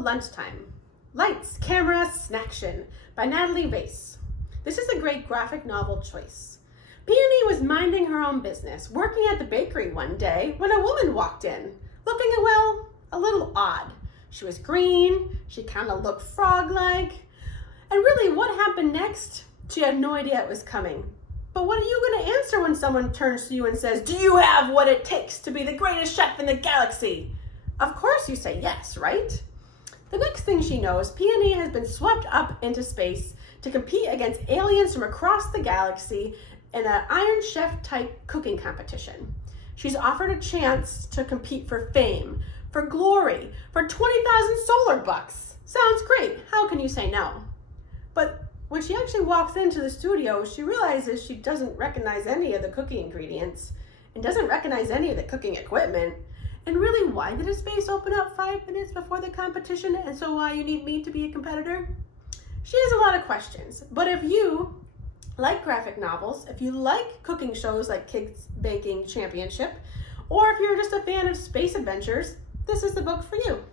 Lunchtime. Lights, Camera, Snacktion by Natalie Reiss. This is a great graphic novel choice. Peony was minding her own business, working at the bakery one day when a woman walked in, looking, well, a little odd. She was green, she kind of looked frog-like, and really what happened next? She had no idea it was coming. But what are you going to answer when someone turns to you and says, "Do you have what it takes to be the greatest chef in the galaxy?" Of course you say yes, right? The next thing she knows, Peony has been swept up into space to compete against aliens from across the galaxy in an Iron Chef type cooking competition. She's offered a chance to compete for fame, for glory, for 20,000 solar bucks. Sounds great. How can you say no? But when she actually walks into the studio, she realizes she doesn't recognize any of the cooking ingredients and doesn't recognize any of the cooking equipment. And really, why did a space open up 5 minutes before the competition? And so why you need me to be a competitor? She has a lot of questions. But if you like graphic novels, if you like cooking shows like Kids Baking Championship, or if you're just a fan of space adventures, this is the book for you.